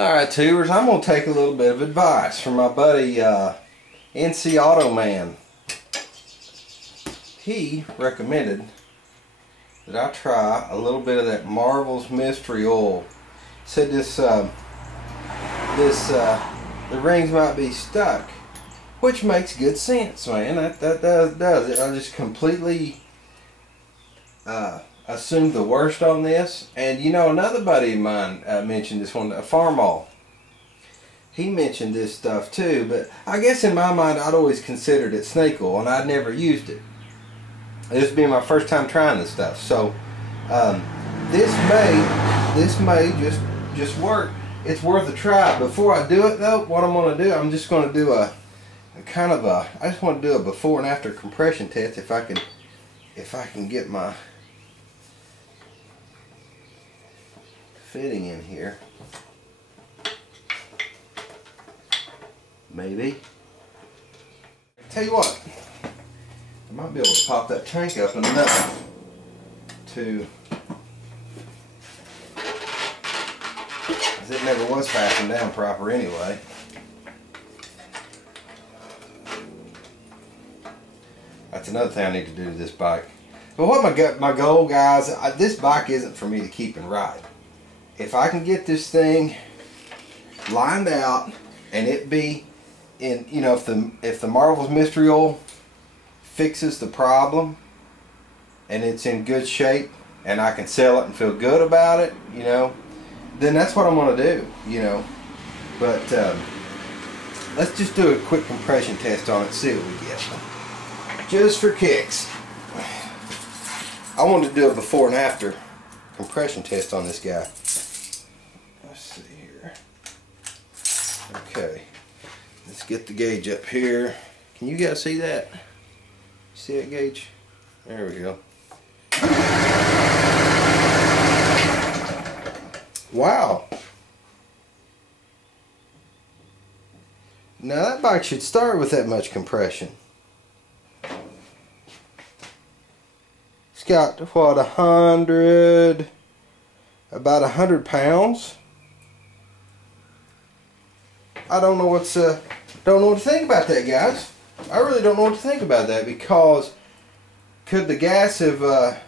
Alright tubers, I'm going to take a little bit of advice from my buddy NC Auto Man. He recommended that I try a little bit of that Marvel's Mystery Oil. He said the rings might be stuck, which makes good sense, man. That does it. I just completely assumed the worst on this. And you know, another buddy of mine mentioned this one, Farmall. He mentioned this stuff too, but I guess in my mind I'd always considered it snake oil and I'd never used it. This being my first time trying this stuff, so this may just work. It's worth a try. Before I do it though, what I'm going to do, I'm just going to do I just want to do a before and after compression test if I can get my fitting in here. Maybe. Tell you what, I might be able to pop that tank up enough to, because it never was fastened down proper anyway. That's another thing I need to do to this bike. But what my goal, guys, this bike isn't for me to keep and ride. If I can get this thing lined out and it be in, you know, if the Marvel's Mystery Oil fixes the problem and it's in good shape and I can sell it and feel good about it, you know, then that's what I'm going to do, you know. But let's just do a quick compression test on it, see what we get. Just for kicks. I wanted to do a before and after compression test on this guy. Let's see here. Okay. Let's get the gauge up here. Can you guys see that? See that gauge? There we go. Wow. Now that bike should start with that much compression. It's got what, about 100 pounds. I don't know what to think about that, guys. I really don't know what to think about that, because could the gas have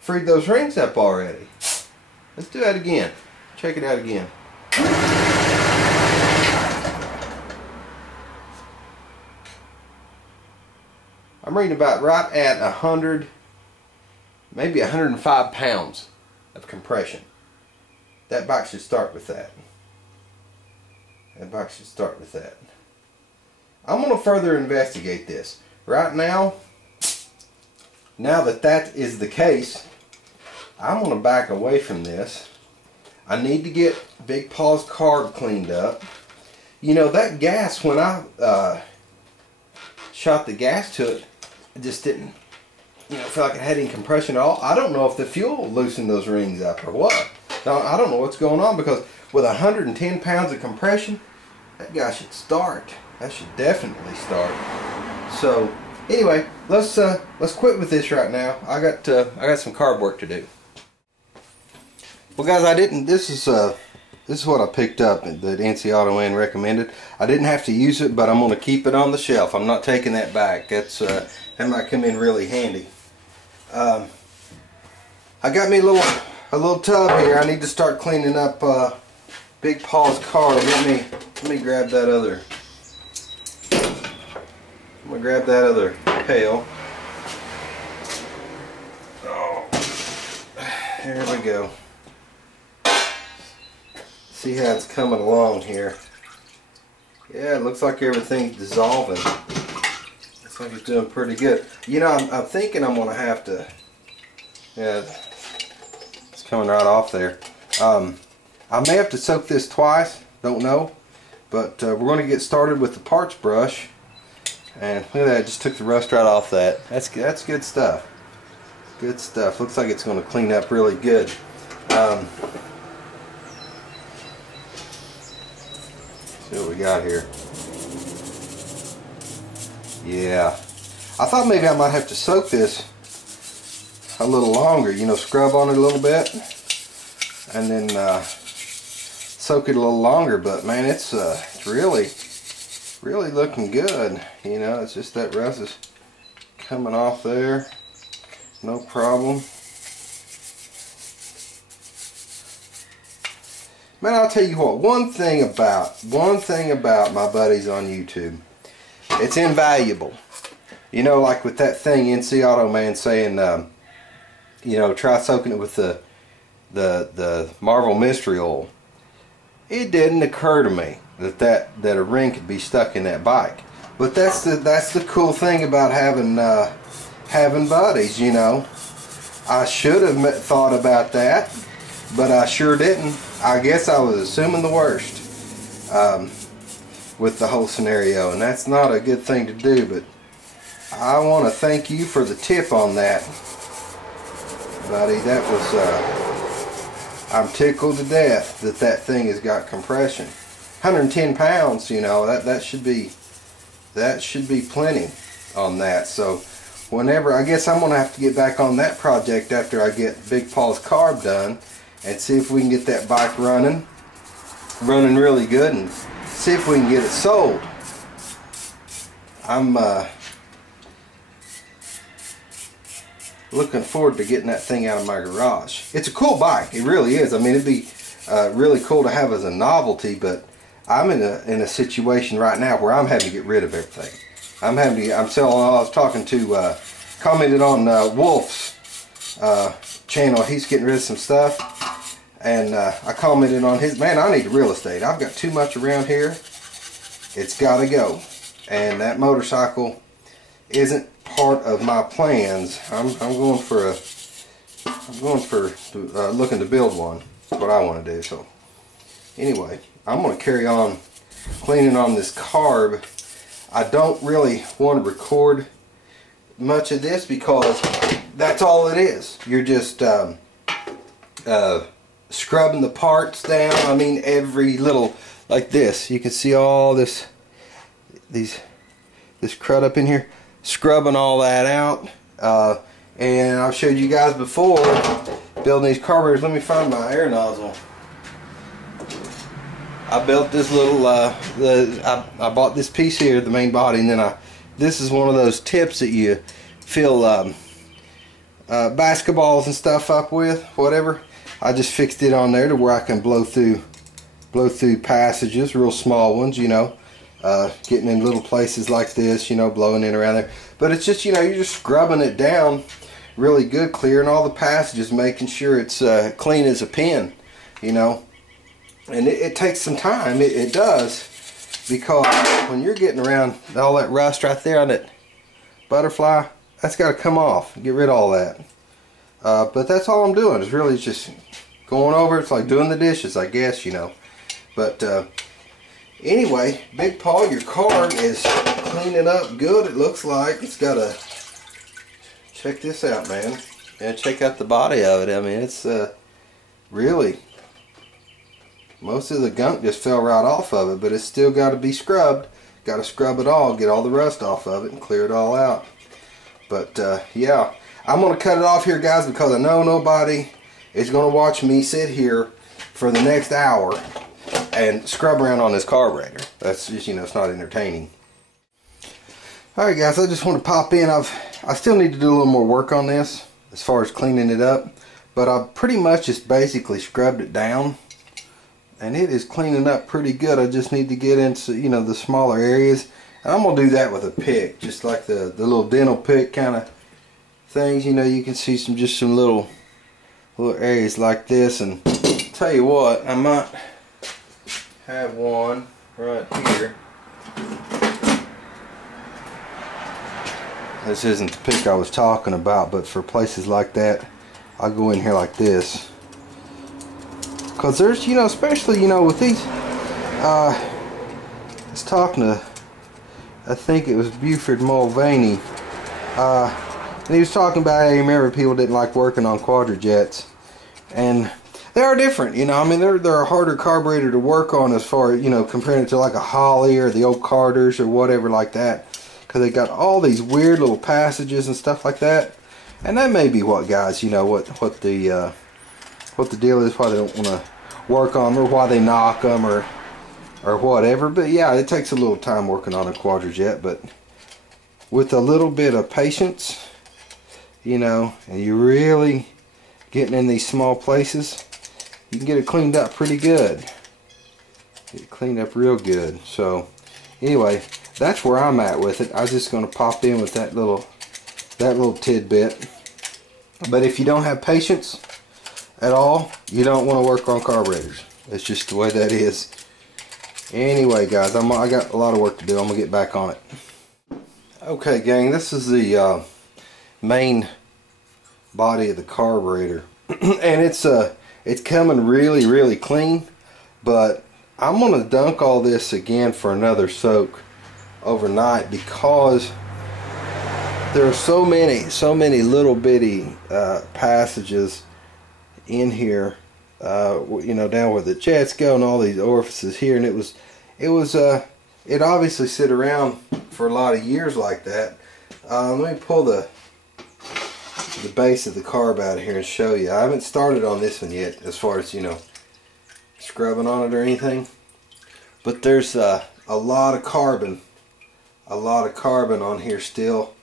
freed those rings up already? Let's do that again. Check it out again. I'm reading about right at 100, maybe 105 pounds of compression. That bike should start with that. That bike should start with that. I'm going to further investigate this. Right now that is the case, I'm going to back away from this. I need to get Big Paw's carb cleaned up. You know, that gas, when I shot the gas to it, it just didn't, you know, feel like it had any compression at all. I don't know if the fuel loosened those rings up or what. I don't know what's going on, because with 110 pounds of compression, that guy should start. That should definitely start. So anyway, let's quit with this right now. I got some carb work to do. Well, guys, this is what I picked up that NC Auto Man recommended. I didn't have to use it, but I'm going to keep it on the shelf. I'm not taking that back. That might come in really handy. I got me a little tub here. I need to start cleaning up Big Paw's carb. Let me grab that other. I'm gonna grab that other pail. Oh, there we go. See how it's coming along here. Yeah, it looks like everything's dissolving. Looks like it's doing pretty good. You know, I'm thinking I'm gonna have to. Yeah, it's coming right off there. I may have to soak this twice. Don't know. But we're going to get started with the parts brush. And look at that, it just took the rust right off that. That's good stuff. Good stuff. Looks like it's going to clean up really good. See what we got here. Yeah. I thought maybe I might have to soak this a little longer, you know, scrub on it a little bit. And then soak it a little longer, but man, it's really looking good. You know, it's just that rust is coming off there, no problem. Man, I'll tell you what, one thing about my buddies on YouTube, it's invaluable. You know, like with that thing NC Auto Man saying, you know, try soaking it with the Marvel Mystery Oil. It didn't occur to me that a ring could be stuck in that bike. But that's the cool thing about having buddies, you know. I should have thought about that, but I sure didn't. I guess I was assuming the worst with the whole scenario, and that's not a good thing to do. But I want to thank you for the tip on that, buddy. That was I'm tickled to death that thing has got compression. 110 pounds, you know, that should be plenty on that. So whenever, I guess I'm gonna have to get back on that project after I get Big Paul's carb done, and see if we can get that bike running really good, and see if we can get it sold. I'm looking forward to getting that thing out of my garage. It's a cool bike, it really is. I mean, it'd be really cool to have as a novelty, but I'm in a situation right now where I'm having to get rid of everything. I'm selling. I was talking to, commented on Wolf's channel. He's getting rid of some stuff, and I commented on his. Man, I need real estate. I've got too much around here. It's got to go, and that motorcycle isn't part of my plans. I'm looking to build one. That's what I want to do. So anyway, I'm going to carry on cleaning on this carb. I don't really want to record much of this because that's all it is. You're just scrubbing the parts down. I mean, every little, like this, you can see all this crud up in here. Scrubbing all that out, and I've showed you guys before building these carburetors. Let me find my air nozzle. I built this little I bought this piece here, the main body, and then this is one of those tips that you fill basketballs and stuff up with, whatever. I just fixed it on there to where I can blow through passages, real small ones, you know. Getting in little places like this, you know, blowing in around there. But it's just, you know, you're just scrubbing it down really good, clearing all the passages, making sure it's clean as a pin, you know. And it takes some time, it does, because when you're getting around all that rust right there on that butterfly, that's got to come off, get rid of all that. But that's all I'm doing, is really just going over. It's like doing the dishes, I guess, you know. But anyway, Big Paul, your car is cleaning up good, it looks like. It's got a, check this out, man. And check out the body of it. I mean, it's really, most of the gunk just fell right off of it, but it's still got to be scrubbed. Got to scrub it all, get all the rust off of it, and clear it all out. But yeah, I'm going to cut it off here, guys, because I know nobody is going to watch me sit here for the next hour and scrub around on this carburetor. That's just, you know, it's not entertaining. Alright guys, I just want to pop in. I still need to do a little more work on this as far as cleaning it up, but I've pretty much just basically scrubbed it down, and it is cleaning up pretty good. I just need to get into, you know, the smaller areas, and I'm going to do that with a pick, just like the little dental pick kind of things. You know, you can see some little areas like this, and tell you what, I might have one right here. This isn't the pick I was talking about, but for places like that, I'll go in here like this. Because there's, you know, especially, you know, with these, I was talking to, I think it was Buford Mulvaney, and he was talking about how, you remember, people didn't like working on Quadrajets, and they are different, you know. I mean, they're a harder carburetor to work on as far, you know, comparing it to like a Holly or the old Carters or whatever like that, because they got all these weird little passages and stuff like that. And that may be what guys, you know, what the deal is, why they don't want to work on them or why they knock them or whatever. But yeah, it takes a little time working on a Quadrajet, but with a little bit of patience, you know, and you really getting in these small places, you can get it cleaned up pretty good. Get it cleaned up real good. So anyway, that's where I'm at with it. I was just going to pop in with that little tidbit. But if you don't have patience at all, you don't want to work on carburetors. It's just the way that is. Anyway, guys, I got a lot of work to do. I'm gonna get back on it. Okay, gang, this is the main body of the carburetor, and it's coming really clean. But I'm gonna dunk all this again for another soak overnight because there are so many little bitty passages in here, you know, down where the jets go and all these orifices here, and it obviously sit around for a lot of years like that. Let me pull the base of the carb out of here and show you. I haven't started on this one yet as far as, you know, scrubbing on it or anything, but there's a lot of carbon on here still.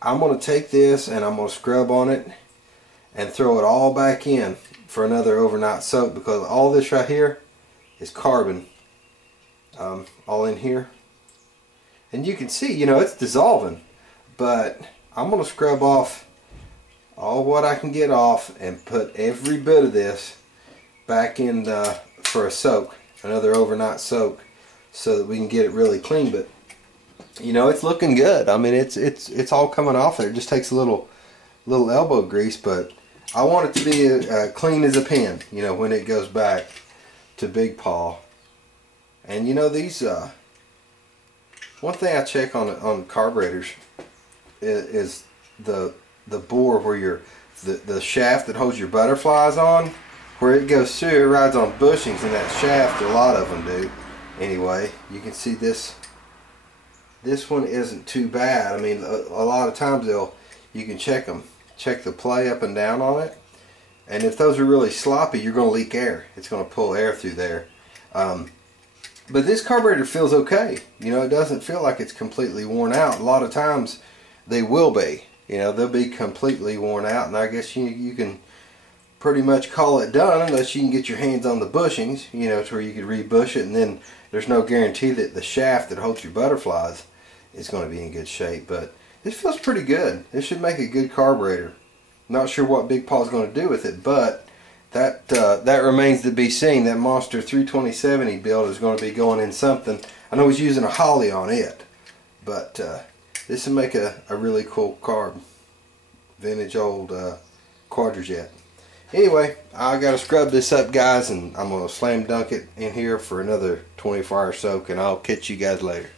I'm going to take this and I'm going to scrub on it and throw it all back in for another overnight soak, because all this right here is carbon all in here, and you can see, you know, it's dissolving, but I'm going to scrub off all what I can get off and put every bit of this back in for a soak, another overnight soak, so that we can get it really clean. But you know, it's looking good. I mean, it's all coming off there. It just takes a little elbow grease, but I want it to be clean as a pin, you know, when it goes back to Big Paw. And you know, these one thing I check on carburetors is the bore where the shaft that holds your butterflies on, where it goes through, it rides on bushings in that shaft. A lot of them do. Anyway, you can see this one isn't too bad. I mean, a lot of times you can check the play up and down on it, and if those are really sloppy, you're going to leak air. It's going to pull air through there. But this carburetor feels okay. You know, it doesn't feel like it's completely worn out. A lot of times they will be. You know, they'll be completely worn out, and I guess you can pretty much call it done unless you can get your hands on the bushings, you know, to where you could rebush it, and then there's no guarantee that the shaft that holds your butterflies is going to be in good shape. But this feels pretty good. This should make a good carburetor. Not sure what Big Paw's going to do with it, but that remains to be seen. That Monster 320/70 build is going to be going in something. I know he's using a Holly on it, but this will make a really cool carb. Vintage old Quadrajet. Anyway, I got to scrub this up, guys, and I'm going to slam dunk it in here for another 24-hour soak, and I'll catch you guys later.